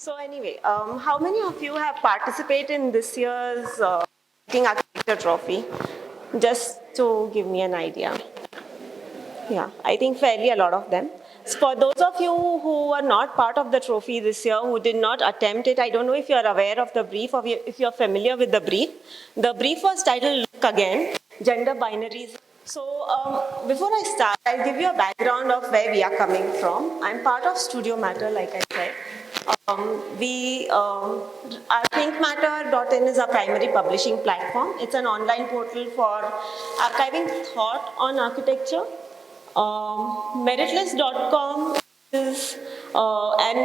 So anyway, how many of you have participated in this year's King Architecture Trophy? Just to give me an idea. Yeah, I think fairly a lot of them. So for those of you who are not part of the trophy this year, who did not attempt it, I don't know if you're aware of the brief or if you're familiar with the brief. The brief was titled Look Again, Gender Binaries. So before I start, I'll give you a background of where we are coming from. I'm part of Studio Matter, like I said. Our thinkmatter.in is our primary publishing platform. It's an online portal for archiving thought on architecture. Meritlist.com is an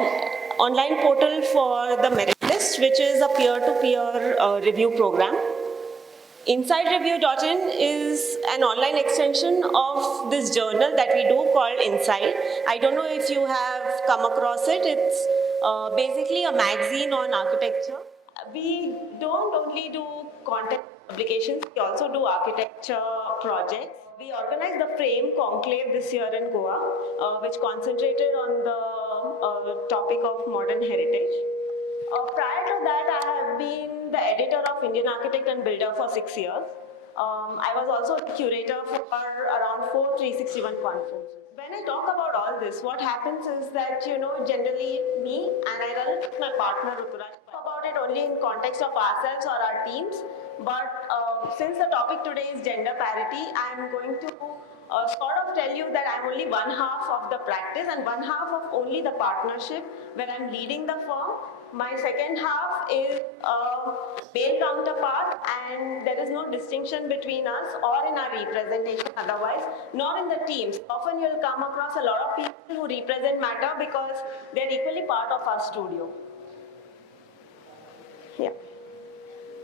online portal for the merit list, which is a peer-to-peer review program. InsideReview.in is an online extension of this journal that we do called Inside. I don't know if you have come across it. It's basically a magazine on architecture. We don't only do content publications, we also do architecture projects. We organized the Frame Conclave this year in Goa, which concentrated on the topic of modern heritage. Prior to that, I have been the editor of Indian Architect and Builder for 6 years. I was also the curator for around 4 361 conferences. When I talk about all this, what happens is that, generally me and I run it with my partner Ruturaj, talk about it only in context of ourselves or our teams. But since the topic today is gender parity, I'm going to sort of tell you that I'm only one half of the practice and one half of only the partnership where I'm leading the firm. My second half is male counterpart, and there is no distinction between us or in our representation otherwise, nor in the teams. Often you'll come across a lot of people who represent Matter because they're equally part of our studio. Yeah.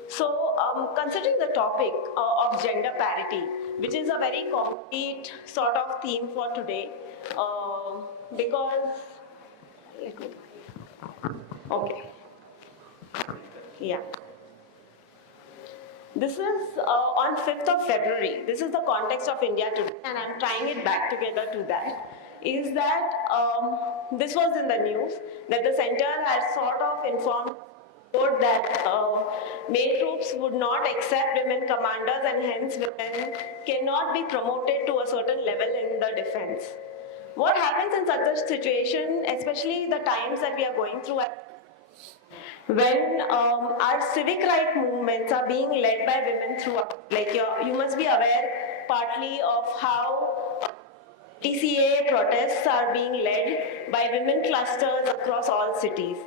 So, considering the topic of gender parity, which is a very concrete sort of theme for today, because, okay, yeah. This is on 5th of February. This is the context of India today, and I'm tying it back together to that. Is that this was in the news that the center has sort of informed that male troops would not accept women commanders, and hence women cannot be promoted to a certain level in the defense. What happens in such a situation, especially the times that we are going through, when our civic right movements are being led by women throughout, like you must be aware partly of how TCA protests are being led by women clusters across all cities.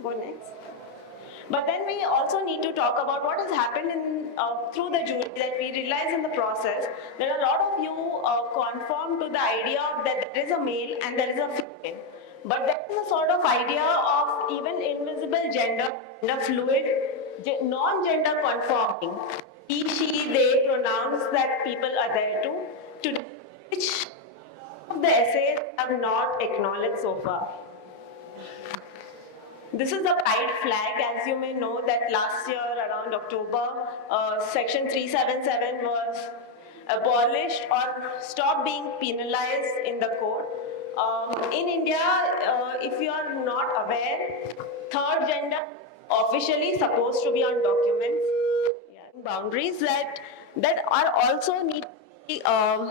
Go next. But then we also need to talk about what has happened through the jury, that we realize in the process that a lot of you conform to the idea that there is a male and there is a female. But there is a sort of idea of even invisible gender fluid, non-gender conforming. He, she, they pronouns that people are there to which of the essays have not acknowledged so far. This is a pride flag. As you may know that last year around October, section 377 was abolished or stopped being penalized in the code. In India, if you are not aware, third gender officially supposed to be on documents. Yeah. Boundaries that are also need to be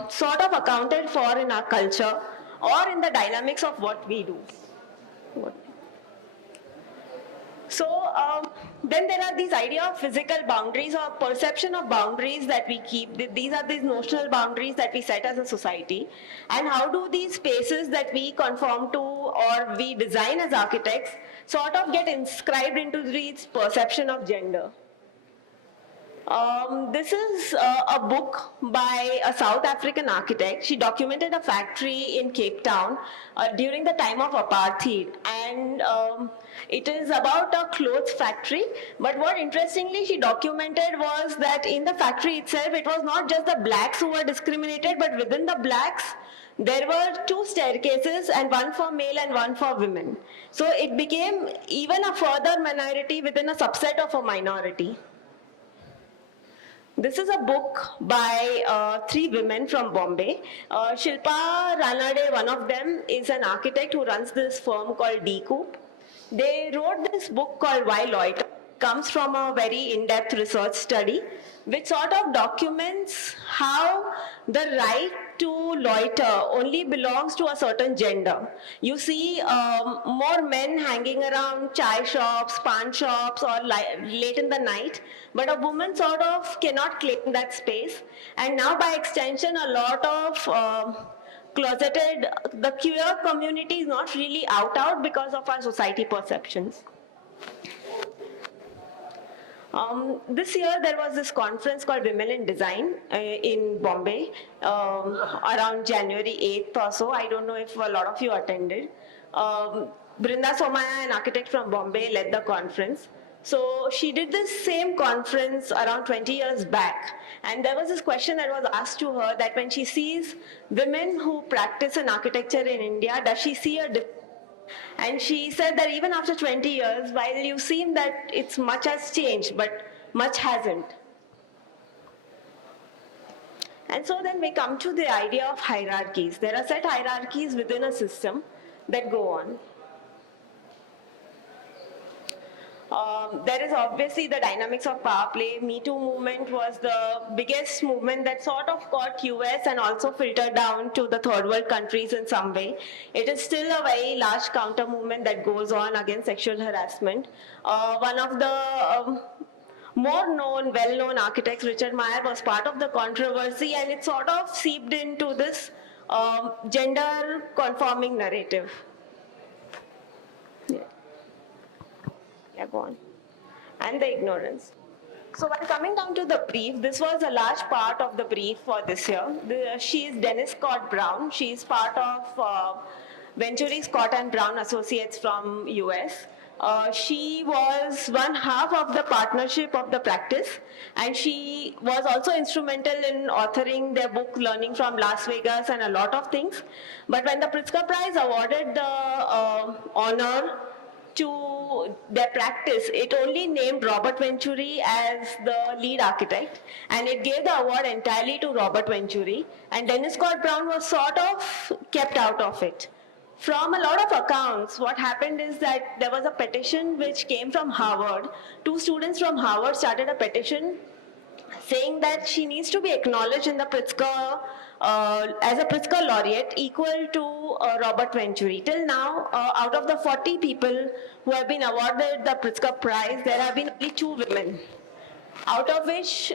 sort of accounted for in our culture or in the dynamics of what we do. So then there are these idea of physical boundaries or perception of boundaries that we keep. These are these notional boundaries that we set as a society. And how do these spaces that we conform to or we design as architects sort of get inscribed into this perception of gender? This is a book by a South African architect. She documented a factory in Cape Town during the time of apartheid, and it is about a clothes factory. But what interestingly she documented was that in the factory itself, it was not just the blacks who were discriminated, but within the blacks, there were 2 staircases, and one for male and one for women. So it became even a further minority within a subset of a minority. This is a book by 3 women from Bombay. Shilpa Ranade, one of them, is an architect who runs this firm called D-Coop. They wrote this book called Why Loiter. Comes from a very in-depth research study, which sort of documents how the right to loiter only belongs to a certain gender. You see more men hanging around chai shops, pan shops, or late in the night, but a woman sort of cannot claim that space. And now, by extension, a lot of closeted, the queer community is not really out because of our society perceptions. This year there was this conference called Women in Design in Bombay around January 8th or so. I don't know if a lot of you attended. Brinda Somaya, an architect from Bombay, led the conference. So she did this same conference around 20 years back. And there was this question that was asked to her that when she sees women who practice in architecture in India, does she see a difference? And she said that even after 20 years, while you seem that it's much has changed, but much hasn't. And so then we come to the idea of hierarchies. There are set hierarchies within a system that go on. There is obviously the dynamics of power play. Me Too movement was the biggest movement that sort of caught US and also filtered down to the third world countries in some way. It is still a very large counter movement that goes on against sexual harassment. One of the more known, well-known architects, Richard Meyer, was part of the controversy, and it sort of seeped into this gender-conforming narrative. Yeah, go on. And the ignorance. So while coming down to the brief, this was a large part of the brief for this year. She is Dennis Scott Brown. She is part of Venturi Scott and Brown Associates from US. She was one half of the partnership of the practice, and she was also instrumental in authoring their book Learning from Las Vegas and a lot of things. But when the Pritzker Prize awarded the honor to their practice, it only named Robert Venturi as the lead architect, and it gave the award entirely to Robert Venturi, and Dennis Scott Brown was sort of kept out of it. From a lot of accounts, what happened is that there was a petition which came from Harvard. Two students from Harvard started a petition saying that she needs to be acknowledged in the Pritzker as a Pritzker laureate equal to Robert Venturi. Till now, out of the 40 people who have been awarded the Pritzker Prize, there have been only 2 women, out of which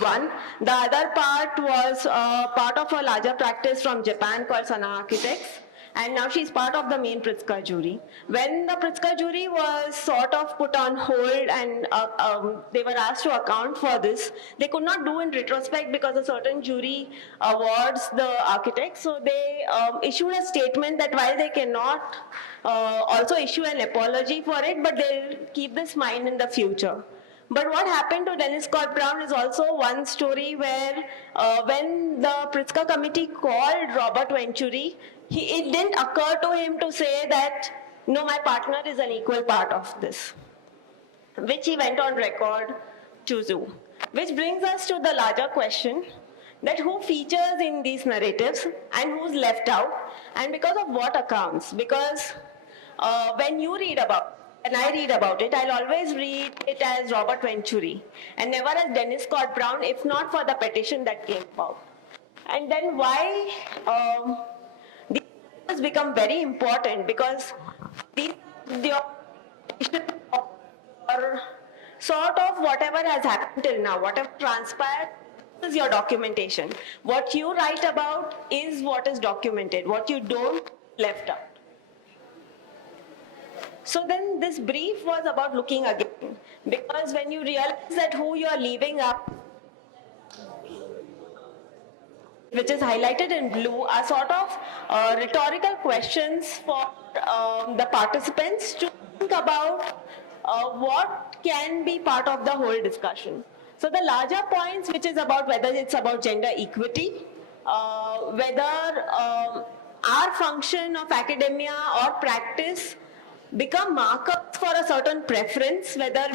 one. The other part was part of a larger practice from Japan called Sana Architects. And now she's part of the main Pritzker jury. When the Pritzker jury was sort of put on hold and they were asked to account for this, they could not do in retrospect because a certain jury awards the architect. So they issued a statement that while they cannot also issue an apology for it, but they'll keep this in mind in the future. But what happened to Dennis Scott Brown is also one story where when the Pritzker committee called Robert Venturi, it didn't occur to him to say that, no, my partner is an equal part of this, which he went on record to do. Which brings us to the larger question that who features in these narratives and who's left out, and because of what accounts. Because when you read about and I read about it, I'll always read it as Robert Venturi and never as Dennis Scott Brown, if not for the petition that came about. And then why these has become very important, because the or sort of whatever has happened till now, whatever transpired, is your documentation. What you write about is what is documented. What you don't, left out. So then this brief was about looking again, because when you realize that who you are leaving up, which is highlighted in blue, are sort of rhetorical questions for the participants to think about what can be part of the whole discussion. So the larger points, which is about whether it's about gender equity, whether our function of academia or practice become markers for a certain preference, whether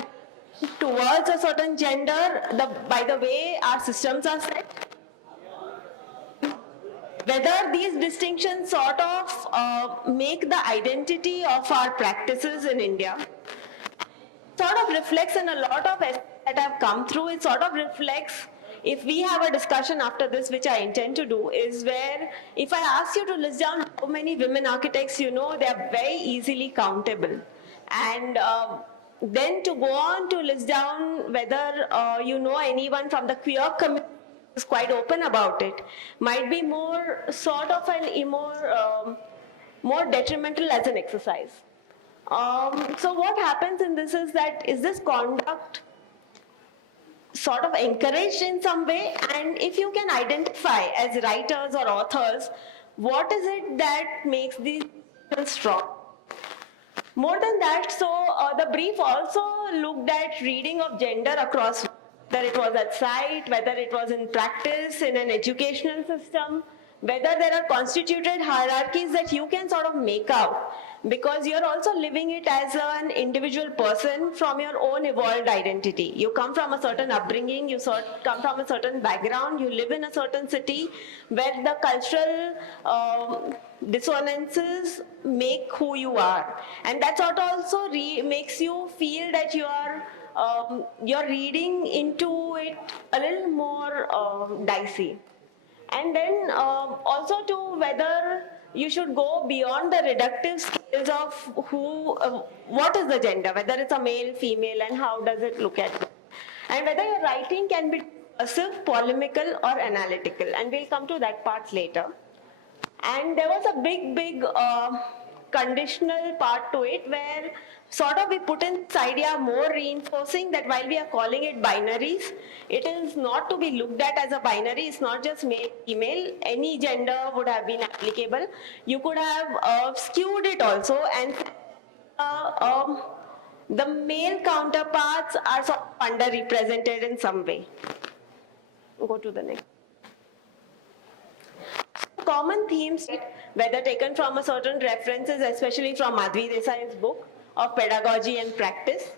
towards a certain gender, by the way our systems are set. whether these distinctions sort of make the identity of our practices in India, sort of reflects in a lot of essays that have come through, it sort of reflects, if we have a discussion after this, which I intend to do, is where if I ask you to list down how many women architects you know, they are very easily countable. And then to go on to list down whether you know anyone from the queer community is quite open about it, might be more sort of more detrimental as an exercise. So what happens in this is that, is this conduct sort of encouraged in some way? And if you can identify as writers or authors, what is it that makes these strong? More than that, so the brief also looked at reading of gender across, whether it was at site, whether it was in practice, in an educational system, whether there are constituted hierarchies that you can sort of make out, because you're also living it as an individual person from your own evolved identity. You come from a certain upbringing, you come from a certain background, you live in a certain city where the cultural dissonances make who you are. And that sort of also makes you feel that you're reading into it a little more dicey. And then also to whether you should go beyond the reductive scales of what is the gender, whether it's a male, female, and how does it look at it. And whether your writing can be discursive, polemical, or analytical. And we'll come to that part later. And there was a big conditional part to it where sort of we put in this idea more reinforcing that while we are calling it binaries, it is not to be looked at as a binary. It's not just male, female. Any gender would have been applicable. You could have skewed it also, and the male counterparts are sort of underrepresented in some way. Go to the next. Common themes, whether taken from a certain references, especially from Madhvi Desai's book of Pedagogy and Practice.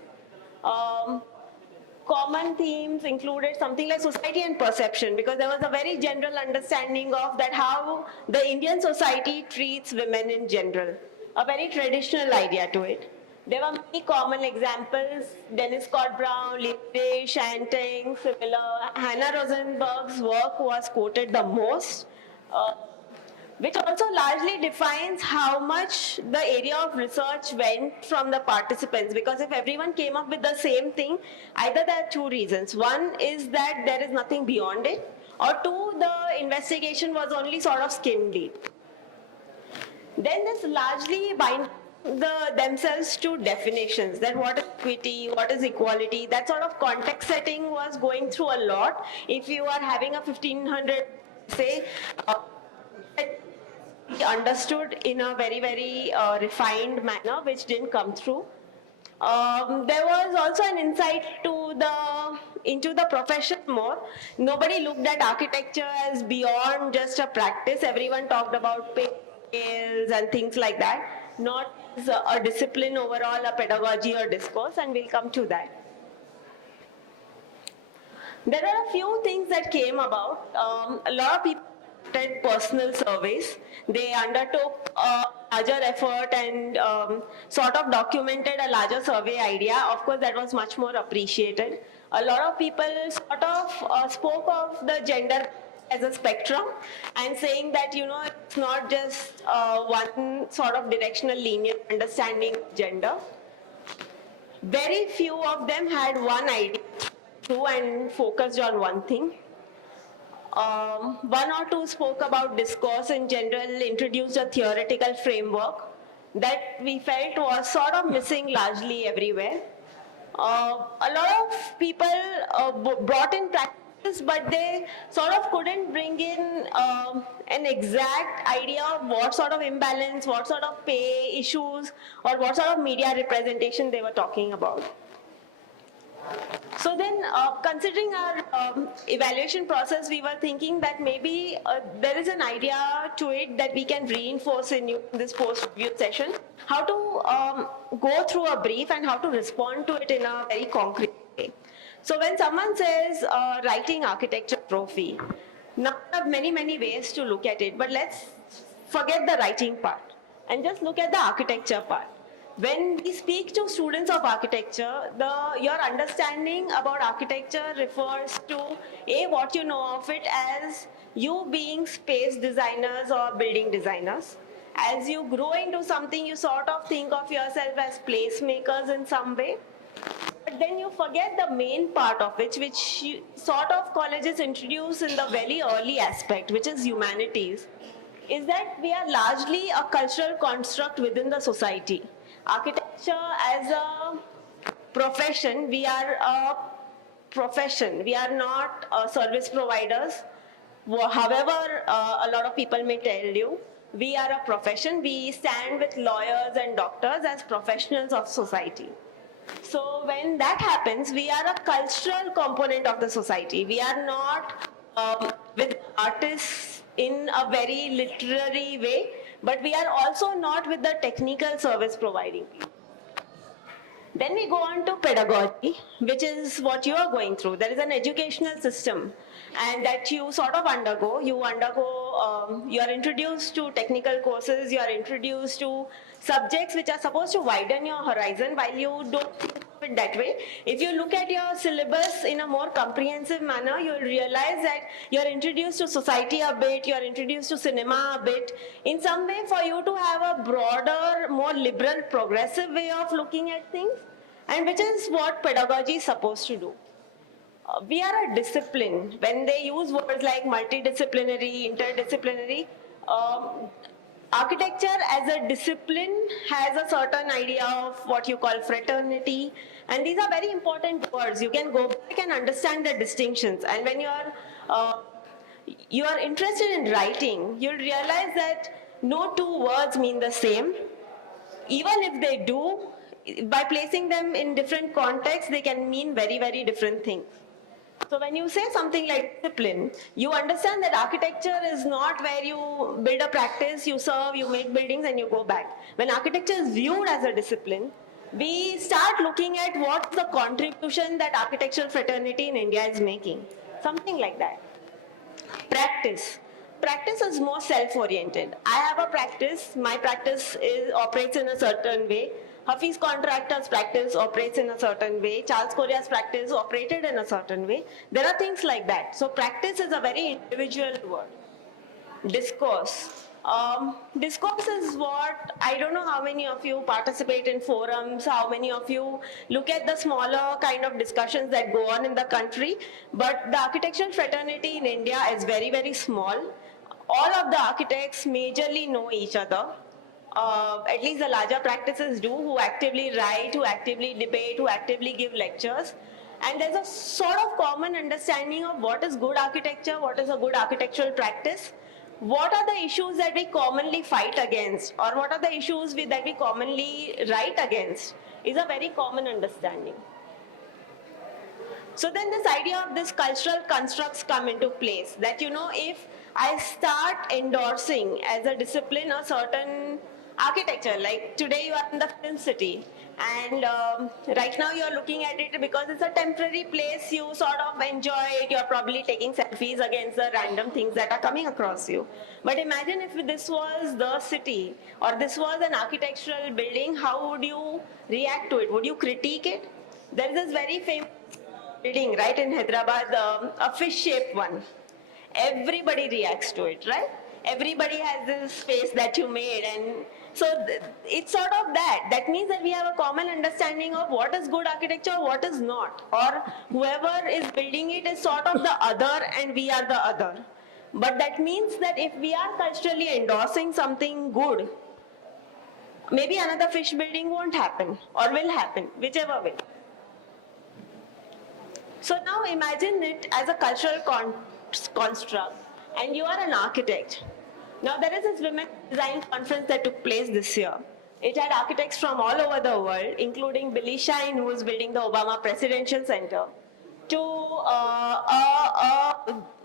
Common themes included something like society and perception, because there was a very general understanding of that how the Indian society treats women in general, a very traditional idea to it. There were many common examples: Dennis Scott Brown, Lipre, Shanting, similar. Hannah Rosenberg's work was quoted the most, which also largely defines how much the area of research went from the participants. Because if everyone came up with the same thing, either there are two reasons. One is that there is nothing beyond it, or two, the investigation was only sort of skin deep. Then this largely bind themselves to definitions, that what is equity, what is equality, that sort of context setting was going through a lot. If you are having a 1500, say, understood in a very refined manner, which didn't come through. There was also an insight into the profession more. Nobody looked at architecture as beyond just a practice. Everyone talked about pay scales and things like that, not as a discipline overall, a pedagogy or discourse, and we'll come to that. There are a few things that came about. A lot of people did personal surveys. They undertook a larger effort and sort of documented a larger survey idea. Of course, that was much more appreciated. A lot of people sort of spoke of the gender as a spectrum and saying that, you know, it's not just one sort of directional linear understanding of gender. Very few of them had one idea and focused on one thing. One or two spoke about discourse in general, introduced a theoretical framework that we felt was sort of missing largely everywhere. A lot of people brought in practice, but they sort of couldn't bring in an exact idea of what sort of imbalance, what sort of pay issues, or what sort of media representation they were talking about. So then, considering our evaluation process, we were thinking that maybe there is an idea to it that we can reinforce in this post-review session, how to go through a brief and how to respond to it in a very concrete way. So when someone says writing architecture trophy, Now, there are many, many ways to look at it, but let's forget the writing part and just look at the architecture part. When we speak to students of architecture, your understanding about architecture refers to what you know of it as you being space designers or building designers. As you grow into something, you sort of think of yourself as placemakers in some way. But then you forget the main part of it, which sort of colleges introduce in the very early aspect, which is humanities, is that we are largely a cultural construct within the society. Architecture as a profession, we are a profession. We are not service providers. However, a lot of people may tell you, we are a profession. We stand with lawyers and doctors as professionals of society. So when that happens, we are a cultural component of the society. We are not with artists in a very literary way, but we are also not with the technical service providing people. Then we go on to pedagogy, which is what you are going through. There is an educational system and that you sort of undergo. You are introduced to technical courses, you are introduced to subjects which are supposed to widen your horizon while you don't think of it that way. If you look at your syllabus in a more comprehensive manner, you'll realize that you're introduced to society a bit, you're introduced to cinema a bit, in some way for you to have a broader, more liberal, progressive way of looking at things, and which is what pedagogy is supposed to do. We are a discipline. When they use words like multidisciplinary, interdisciplinary, architecture as a discipline has a certain idea of what you call fraternity, and these are very important words. You can go back and understand the distinctions, and when you are interested in writing, you'll realize that no two words mean the same. Even if they do, by placing them in different contexts, they can mean very, very different things. So when you say something like discipline, you understand that architecture is not where you build a practice, you serve, you make buildings and you go back. When architecture is viewed as a discipline, we start looking at what's the contribution that architectural fraternity in India is making. Something like that. Practice. Practice is more self-oriented. I have a practice, my practice operates in a certain way. Hafiz Contractor's practice operates in a certain way. Charles Correa's practice operated in a certain way. There are things like that. So practice is a very individual word. Discourse. Discourse is what, I don't know how many of you participate in forums, how many of you look at the smaller kind of discussions that go on in the country, but the architectural fraternity in India is very, very small. All of the architects majorly know each other. At least the larger practices do, who actively write, who actively debate, who actively give lectures. And there's a sort of common understanding of what is good architecture, what is a good architectural practice, what are the issues that we commonly fight against, or what are the issues that we commonly write against, is a very common understanding. So then this idea of this cultural constructs come into place, that if I start endorsing as a discipline a certain architecture, like today you are in the film city, and right now you're looking at it because it's a temporary place, you sort of enjoy it, you're probably taking selfies against the random things that are coming across you. But imagine if this was the city, or this was an architectural building, how would you react to it? Would you critique it? There is this very famous building right in Hyderabad, a fish-shaped one. Everybody reacts to it, right? Everybody has this face that you made, and so it's sort of that. That means that we have a common understanding of what is good architecture, what is not. Or whoever is building it is sort of the other and we are the other. But that means that if we are culturally endorsing something good, maybe another fish building won't happen or will happen, whichever way. So now imagine it as a cultural construct, and you are an architect. Now there is this Women Design Conference that took place this year. It had architects from all over the world, including Billy Shine, who is building the Obama Presidential Center, to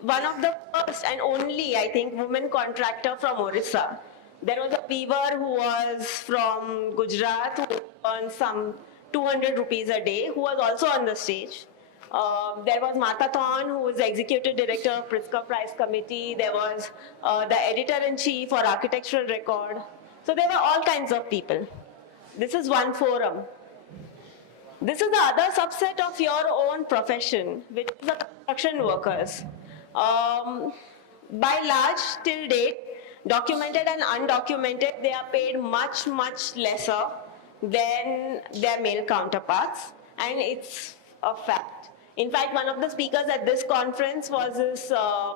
one of the first and only, I think, women contractor from Orissa. There was a weaver who was from Gujarat, who earned some 200 rupees a day, who was also on the stage. There was Matathon, who was the executive director of Pritzker Prize Committee. There was the editor-in-chief for Architectural Record. So there were all kinds of people. This is one forum. This is the other subset of your own profession, which is the construction workers. By large, till date, documented and undocumented, they are paid much, much lesser than their male counterparts, and it's a fact. In fact, one of the speakers at this conference was this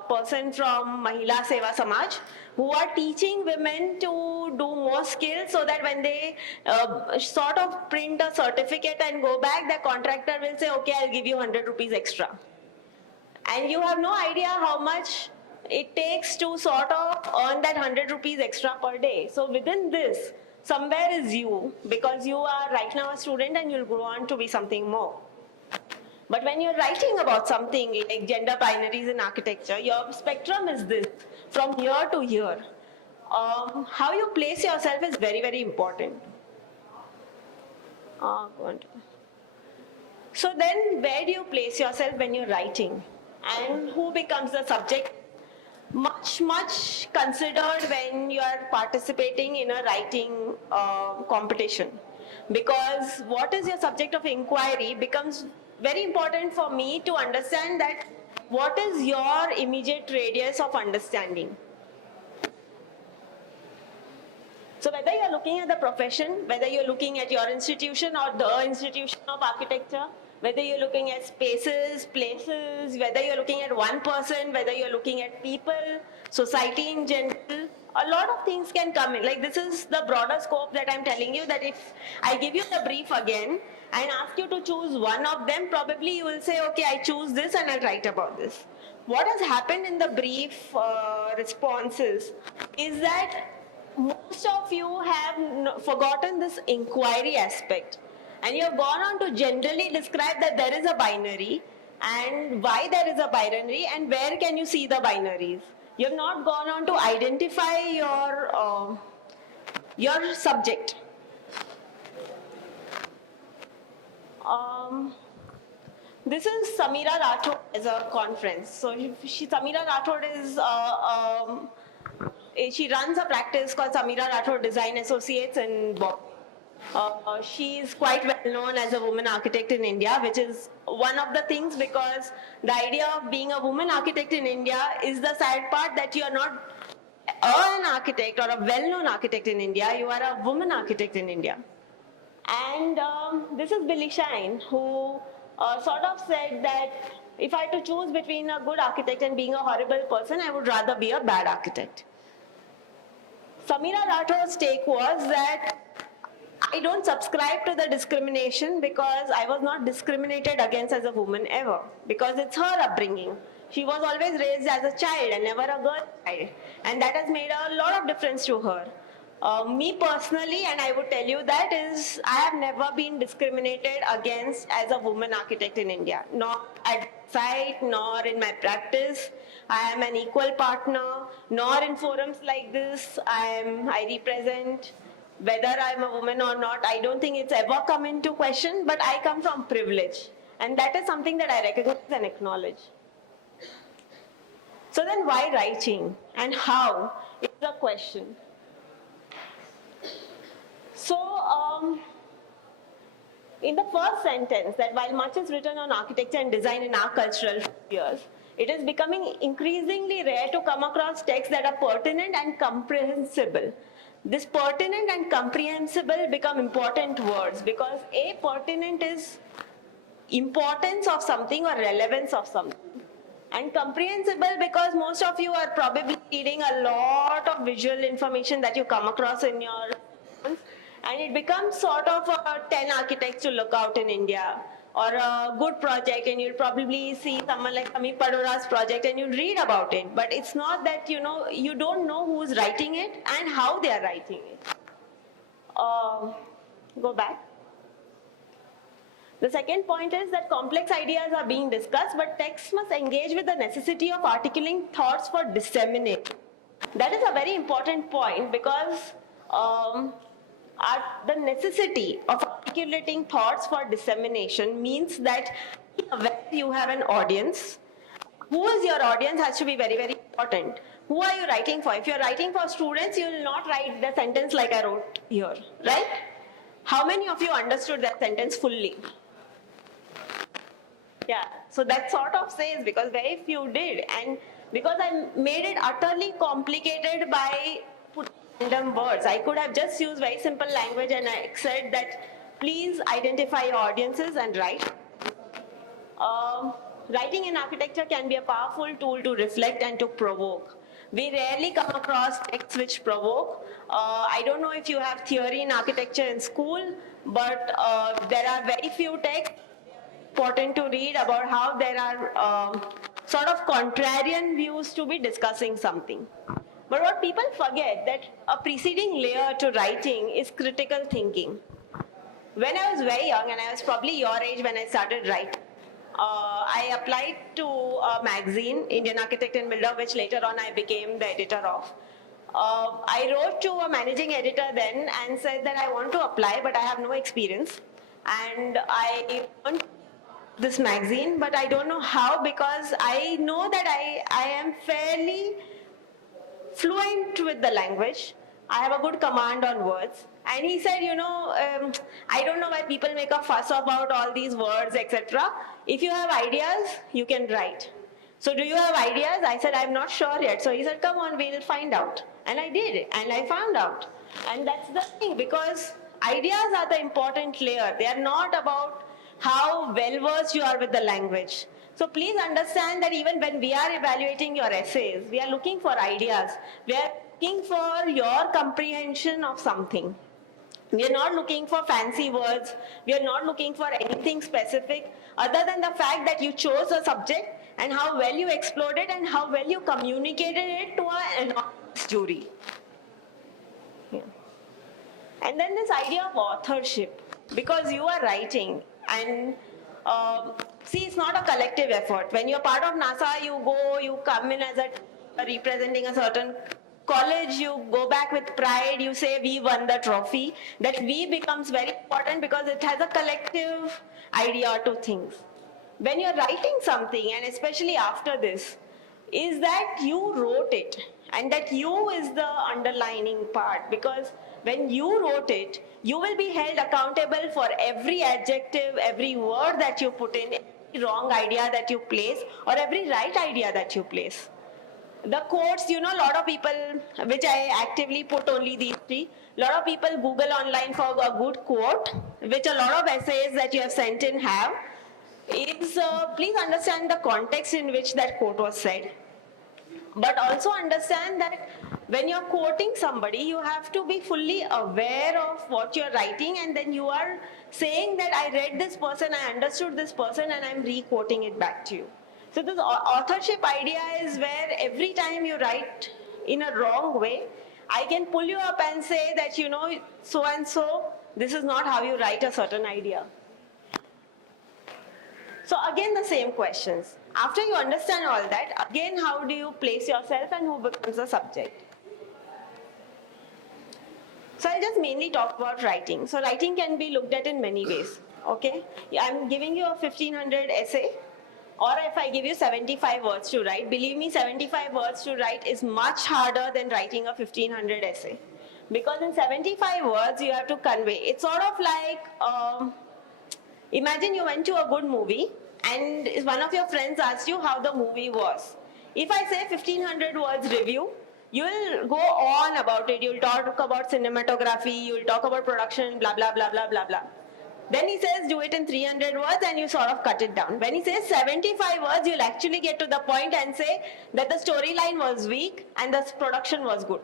person from Mahila Seva Samaj, who are teaching women to do more skills so that when they sort of print a certificate and go back, the contractor will say, okay, I'll give you 100 rupees extra. And you have no idea how much it takes to sort of earn that 100 rupees extra per day. So within this, somewhere is you, because you are right now a student and you'll grow on to be something more. But when you're writing about something like gender binaries in architecture, your spectrum is this, from here to here. How you place yourself is very, very important. So then, where do you place yourself when you're writing? And who becomes the subject? Much, much considered when you are participating in a writing competition. Because what is your subject of inquiry becomes very important for me to understand that what is your immediate radius of understanding. So whether you're looking at the profession, whether you're looking at your institution or the institution of architecture, whether you're looking at spaces, places, whether you're looking at one person, whether you're looking at people, society in general, a lot of things can come in. Like this is the broader scope that I'm telling you, that if I give you the brief again and ask you to choose one of them, probably you will say, okay, I choose this and I'll write about this. What has happened in the brief responses is that most of you have forgotten this inquiry aspect. And you have gone on to generally describe that there is a binary and why there is a binary and where can you see the binaries. You have not gone on to identify your subject. This is Samira Rathod as a conference. So Samira Rathod is, she runs a practice called Samira Rathod Design Associates in Bombay. She is quite well known as a woman architect in India, which is one of the things, because the idea of being a woman architect in India is the sad part that you are not an architect or a well-known architect in India, you are a woman architect in India. And this is Billy Shine, who sort of said that if I had to choose between a good architect and being a horrible person, I would rather be a bad architect. Samira Rathod's take was that I don't subscribe to the discrimination because I was not discriminated against as a woman ever, because it's her upbringing. She was always raised as a child and never a girl child, and that has made a lot of difference to her. Me personally, and I would tell you that, is I have never been discriminated against as a woman architect in India, not at site, nor in my practice. I am an equal partner, nor in forums like this. I represent. Whether I'm a woman or not, I don't think it's ever come into question, but I come from privilege. And that is something that I recognize and acknowledge. So then why writing and how is the question. So in the first sentence, that while much is written on architecture and design in our cultural spheres, it is becoming increasingly rare to come across texts that are pertinent and comprehensible. This pertinent and comprehensible become important words because A, pertinent is importance of something or relevance of something. And comprehensible because most of you are probably reading a lot of visual information that you come across in your phones, and it becomes sort of 10 architects to look out in India, or a good project, and you'll probably see someone like Samir Padora's project and you read about it. But it's not that, you know, you don't know who's writing it and how they are writing it. Go back. The second point is that complex ideas are being discussed, but texts must engage with the necessity of articulating thoughts for dissemination. That is a very important point because the necessity of articulating thoughts for dissemination means that Where you have an audience, who is your audience has to be very, very important. Who are you writing for? If you're writing for students, you will not write the sentence like I wrote here, right? How many of you understood that sentence fully? Yeah, so that sort of says, because very few did, and because I made it utterly complicated by putting random words. I could have just used very simple language and I said that please identify your audiences and write. Writing in architecture can be a powerful tool to reflect and to provoke. We rarely come across texts which provoke. I don't know if you have theory in architecture in school, but there are very few texts important to read about how there are sort of contrarian views to be discussing something. But what people forget that a preceding layer to writing is critical thinking. When I was very young, and I was probably your age when I started writing, I applied to a magazine, Indian Architect and Builder, which later on I became the editor of. I wrote to a managing editor then and said that I want to apply, but I have no experience. And I want this magazine, but I don't know how, because I know that I am fairly fluent with the language. I have a good command on words. And he said, I don't know why people make a fuss about all these words, etc. If you have ideas, you can write. So do you have ideas? I said, I'm not sure yet. So he said, come on, we'll find out. And I did it, and I found out. And that's the thing, because ideas are the important layer. They are not about how well versed you are with the language. So please understand that even when we are evaluating your essays, we are looking for ideas. We are looking for your comprehension of something. We are not looking for fancy words. We are not looking for anything specific other than the fact that you chose a subject and how well you explored it and how well you communicated it to an anonymous jury. Yeah. And then this idea of authorship, because you are writing, and see, it's not a collective effort. When you're part of NASA, you come in as a representing a certain college, you go back with pride, you say we won the trophy. That we becomes very important because it has a collective idea to things. When you're writing something, and especially after this, is that you wrote it, and that you is the underlining part, because when you wrote it, you will be held accountable for every adjective, every word that you put in, every wrong idea that you place, or every right idea that you place. The quotes, a lot of people, which I actively put only these three, a lot of people Google online for a good quote, which a lot of essays that you have sent in have, is please understand the context in which that quote was said. But also understand that when you're quoting somebody, you have to be fully aware of what you're writing, and then you are saying that I read this person, I understood this person, and I'm re-quoting it back to you. So this authorship idea is where every time you write in a wrong way, I can pull you up and say that, so and so, this is not how you write a certain idea. So again, the same questions. After you understand all that, again, how do you place yourself and who becomes the subject? So I'll just mainly talk about writing. So writing can be looked at in many ways, okay? I'm giving you a 1500 essay, or if I give you 75 words to write, believe me, 75 words to write is much harder than writing a 1500 essay. Because in 75 words, you have to convey. It's sort of like, imagine you went to a good movie and one of your friends asked you how the movie was. If I say 1500 words review, you will go on about it. You'll talk about cinematography, you'll talk about production, blah, blah, blah, blah, blah, blah. Then he says do it in 300 words and you sort of cut it down. When he says 75 words, you'll actually get to the point and say that the storyline was weak and the production was good.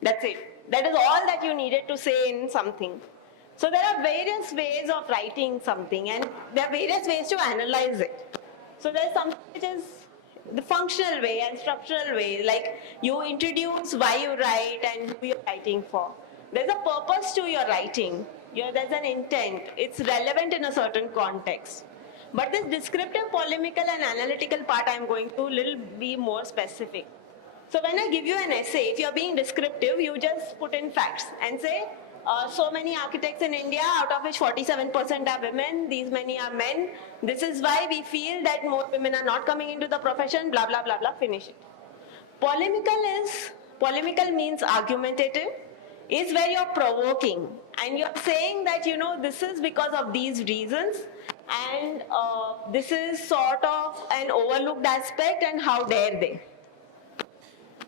That's it. That is all that you needed to say in something. So there are various ways of writing something, and there are various ways to analyze it. So there's something which is the functional way and structural way, like you introduce why you write and who you're writing for. There's a purpose to your writing. There's an intent. It's relevant in a certain context. But this descriptive, polemical, and analytical part, I'm going to be more specific. So when I give you an essay, if you're being descriptive, you just put in facts and say, So many architects in India, out of which 47% are women, these many are men. This is why we feel that more women are not coming into the profession, blah, blah, blah, blah, finish it. Polemical means argumentative, is where you're provoking and you're saying that, you know, this is because of these reasons and this is sort of an overlooked aspect and how dare they.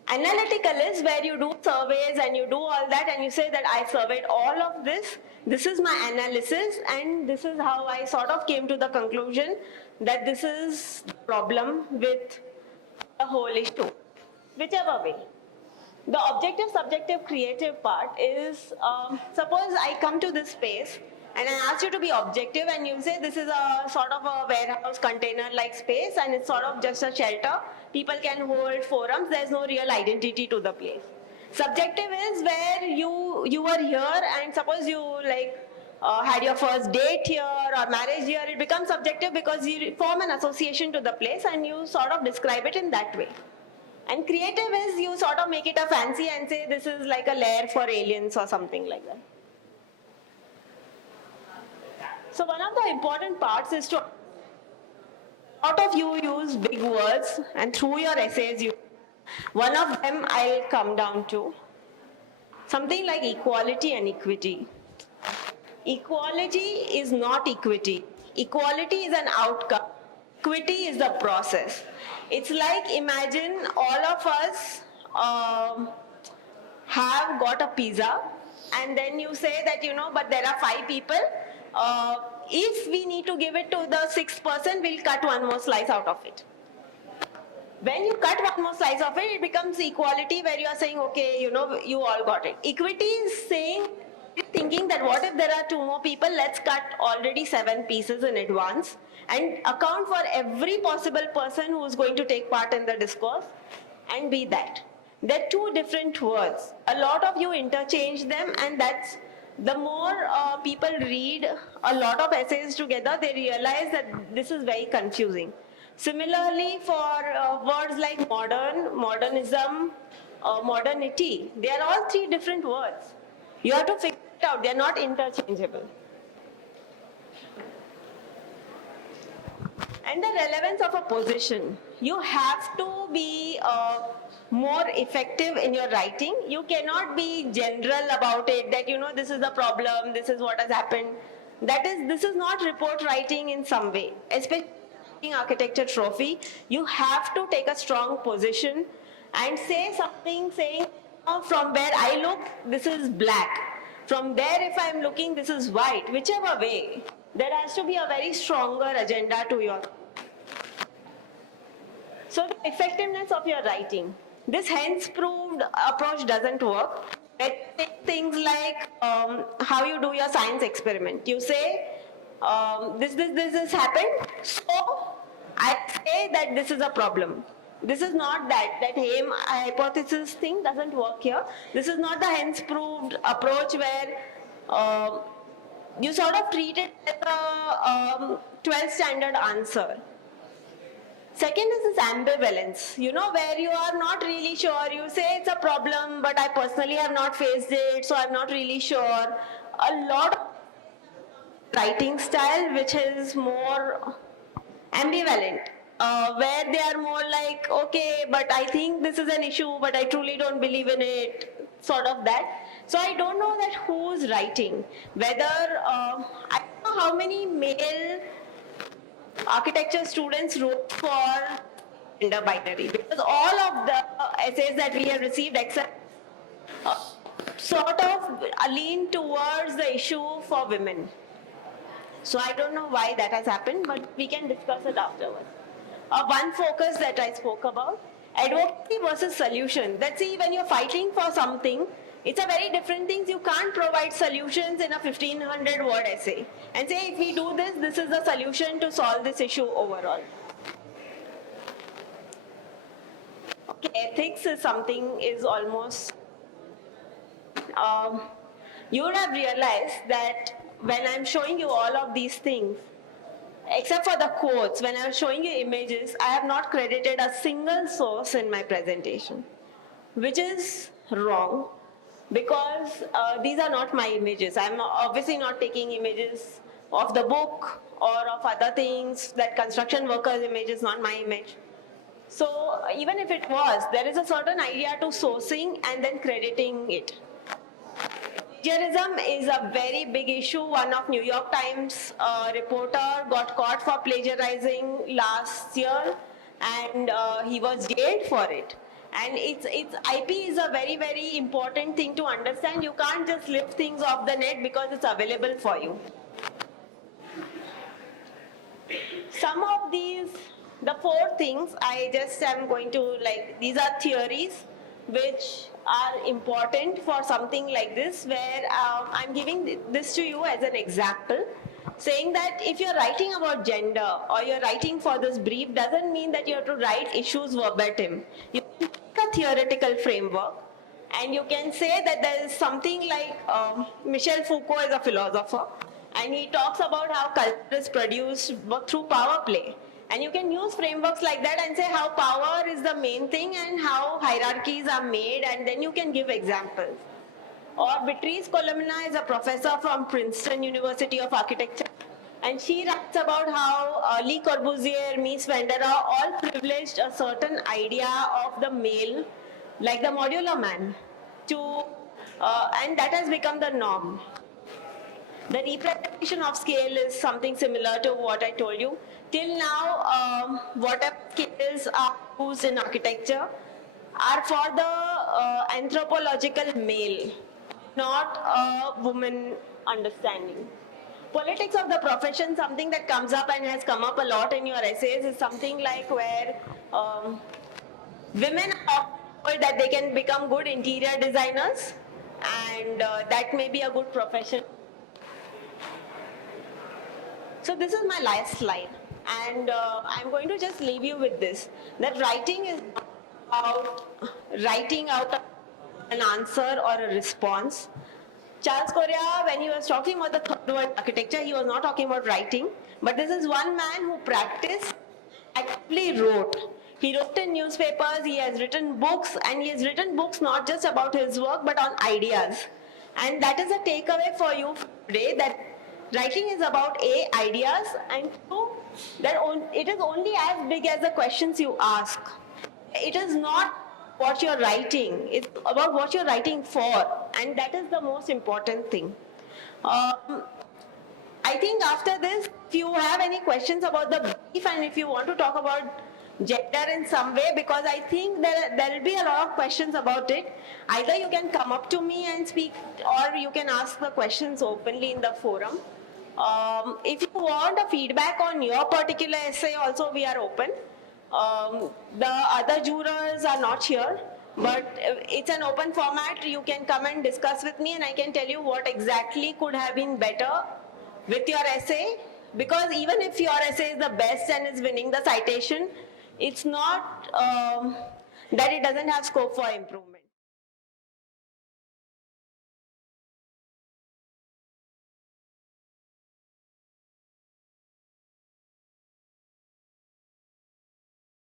Analytical is where you do surveys and you do all that and you say that I surveyed all of this, this is my analysis and this is how I sort of came to the conclusion that this is the problem with the whole issue. Whichever way. The objective, subjective, creative part is, suppose I come to this space and I ask you to be objective and you say this is a sort of a warehouse container like space and it's sort of just a shelter. People can hold forums, there's no real identity to the place. Subjective is where you were here and suppose you like had your first date here or marriage here, it becomes subjective because you form an association to the place and you sort of describe it in that way. And creative is you sort of make it a fancy and say this is like a lair for aliens or something like that. So one of the important parts is to, a lot of you use big words and through your essays you, one of them I'll come down to. Something like equality and equity. Equality is not equity. Equality is an outcome. Equity is the process. It's like imagine all of us have got a pizza and then you say that, you know, but there are 5 people. If we need to give it to the 6th person, we'll cut one more slice out of it. When you cut one more slice of it, it becomes equality where you are saying, okay, you know, you all got it. Equity is saying, thinking that what if there are 2 more people, let's cut already 7 pieces in advance and account for every possible person who is going to take part in the discourse and be that. They're 2 different words. A lot of you interchange them and that's, the more people read a lot of essays together, they realize that this is very confusing. Similarly, for words like modern, modernism, modernity, they are all 3 different words. You have to figure it out, they are not interchangeable. And the relevance of a position. You have to be more effective in your writing. You cannot be general about it, that you know this is the problem, this is what has happened. This is not report writing in some way. Especially in architecture trophy, you have to take a strong position and say something saying, from where I look, this is black. From there, if I'm looking, this is white. Whichever way, there has to be a very stronger agenda to your. So the effectiveness of your writing. This hence proved approach doesn't work. Take things like how you do your science experiment. You say, this has happened, so I say that this is a problem. This is not that Haim hypothesis thing doesn't work here. This is not the hence proved approach where you sort of treat it as a 12th standard answer. Second is this ambivalence, you know, where you are not really sure. You say it's a problem, but I personally have not faced it, so I'm not really sure. A lot of writing style which is more ambivalent, where they are more like, okay, but I think this is an issue, but I truly don't believe in it, sort of that. So I don't know that who's writing, whether, I don't know how many male architecture students wrote for gender binary, because all of the essays that we have received except sort of lean towards the issue for women. So I don't know why that has happened, but we can discuss it afterwards. One focus that I spoke about, advocacy versus solution. Let's see, when you're fighting for something, it's a very different thing. You can't provide solutions in a 1500 word essay and say, if we do this, this is the solution to solve this issue overall. Okay, ethics is something is almost, you would have realized that when I'm showing you all of these things, except for the quotes, when I'm showing you images, I have not credited a single source in my presentation, which is wrong. because these are not my images. I'm obviously not taking images of the book or of other things. That construction worker's image is not my image. So even if it was, there is a certain idea to sourcing and then crediting it. Plagiarism is a very big issue. One of New York Times reporter got caught for plagiarizing last year, and he was jailed for it. And it's IP is a very, very important thing to understand. You can't just lift things off the net because it's available for you. Some of these, the four things, I just am going to these are theories which are important for something like this, where I'm giving this to you as an example, saying that if you're writing about gender or you're writing for this brief, doesn't mean that you have to write issues verbatim. You can take a theoretical framework and you can say that there is something like Michel Foucault is a philosopher, and he talks about how culture is produced through power play. And you can use frameworks like that and say how power is the main thing and how hierarchies are made, and then you can give examples. Or Beatrice Colomina is a professor from Princeton University of Architecture, and she writes about how Le Corbusier, Mies van der Rohe all privileged a certain idea of the male, like the modular man, and that has become the norm. The representation of scale is something similar to what I told you. Till now, whatever scales are used in architecture are for the anthropological male, not a woman understanding. Politics of the profession, something that comes up and has come up a lot in your essays, is something like where women are told that they can become good interior designers, and that may be a good profession. So this is my last slide, and I'm going to just leave you with this, that writing is about writing out an answer or a response. Charles Correa, when he was talking about the third world architecture, he was not talking about writing, but this is one man who practiced, actively wrote. He wrote in newspapers, he has written books, and he has written books not just about his work, but on ideas. And that is a takeaway for you today, that writing is about A, ideas, and two, that it is only as big as the questions you ask. It is not what you're writing, it's about what you're writing for, and that is the most important thing. I think after this, if you have any questions about the brief, and if you want to talk about gender in some way, because I think there will be a lot of questions about it, either you can come up to me and speak, or you can ask the questions openly in the forum. If you want a feedback on your particular essay also, we are open. The other jurors are not here, but it's an open format. You can come and discuss with me, and I can tell you what exactly could have been better with your essay, because even if your essay is the best and is winning the citation, it's not that it doesn't have scope for improvement.